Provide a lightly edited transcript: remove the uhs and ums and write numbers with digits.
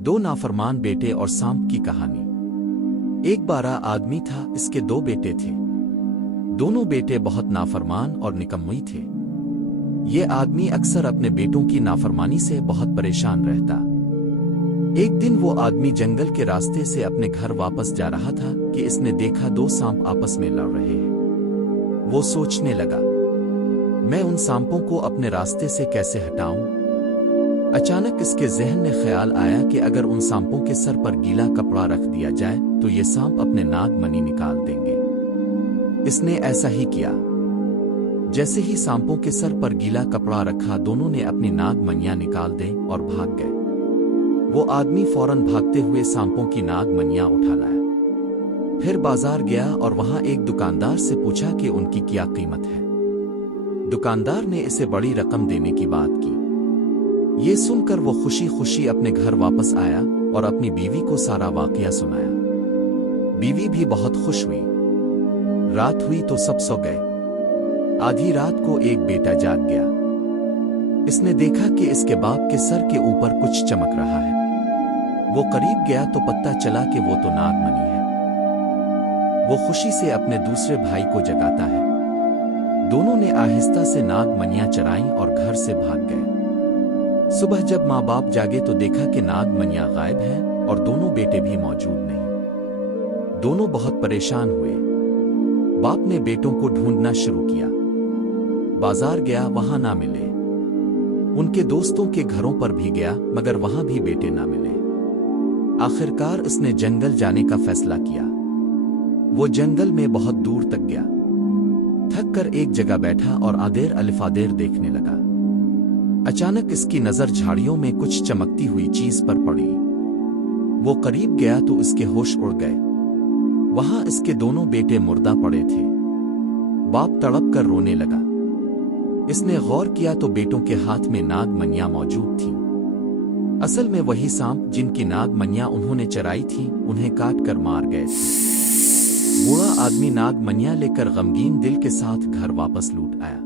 दो नाफरमान बेटे और सांप की कहानी। एक बारा आदमी था, इसके दो बेटे थे। दोनों बेटे बहुत नाफरमान और निकम्मी थे। ये आदमी अक्सर अपने बेटों की नाफरमानी से बहुत परेशान रहता। एक दिन वो आदमी जंगल के रास्ते से अपने घर वापस जा रहा था कि इसने देखा दो सांप आपस में लड़ रहे हैं। वो सोचने लगा, मैं उन सांपों को अपने रास्ते से कैसे हटाऊं? अचानक इसके जहन में ख्याल आया कि अगर उन सांपों के सर पर गीला कपड़ा रख दिया जाए तो ये सांप अपने नाग मणि निकाल देंगे। इसने ऐसा ही किया। जैसे ही सांपों के सर पर गीला कपड़ा रखा, दोनों ने अपनी नाग मणियां निकाल दें और भाग गए। वो आदमी फौरन भागते हुए सांपों की नाग मणियां उठा लाया। फिर बाजार गया और वहां एक दुकानदार से पूछा कि उनकी क्या कीमत है। दुकानदार ने इसे बड़ी रकम देने की बात की। ये सुनकर वो खुशी खुशी अपने घर वापस आया और अपनी बीवी को सारा वाकया सुनाया। बीवी भी बहुत खुश हुई। रात हुई तो सब सो गए। आधी रात को एक बेटा जाग गया। इसने देखा कि इसके बाप के सर के ऊपर कुछ चमक रहा है। वो करीब गया तो पता चला कि वो तो नागमणि है। वो खुशी से अपने दूसरे भाई को जगाता है। दोनों ने आहिस्ता से नाग मणियां चराईं और घर से भाग गए। सुबह जब माँ बाप जागे तो देखा कि नाग मणियां गायब हैं और दोनों बेटे भी मौजूद नहीं। दोनों बहुत परेशान हुए। बाप ने बेटों को ढूंढना शुरू किया। बाजार गया, वहां ना मिले। उनके दोस्तों के घरों पर भी गया, मगर वहां भी बेटे ना मिले। आखिरकार उसने जंगल जाने का फैसला किया। वो जंगल में बहुत दूर तक गया। थक कर एक जगह बैठा और आदेर अलिफादेर देखने लगा। अचानक इसकी नजर झाड़ियों में कुछ चमकती हुई चीज पर पड़ी। वो करीब गया तो इसके होश उड़ गए। वहां इसके दोनों बेटे मुर्दा पड़े थे। बाप तड़प कर रोने लगा। इसने गौर किया तो बेटों के हाथ में नाग मणियां मौजूद थीं। असल में वही सांप जिनकी नाग मणियां उन्होंने चराई थी, उन्हें काट कर मार गए थे। बूढ़ा आदमी नाग मणियां लेकर गमगीन दिल के साथ घर वापस लौट आया।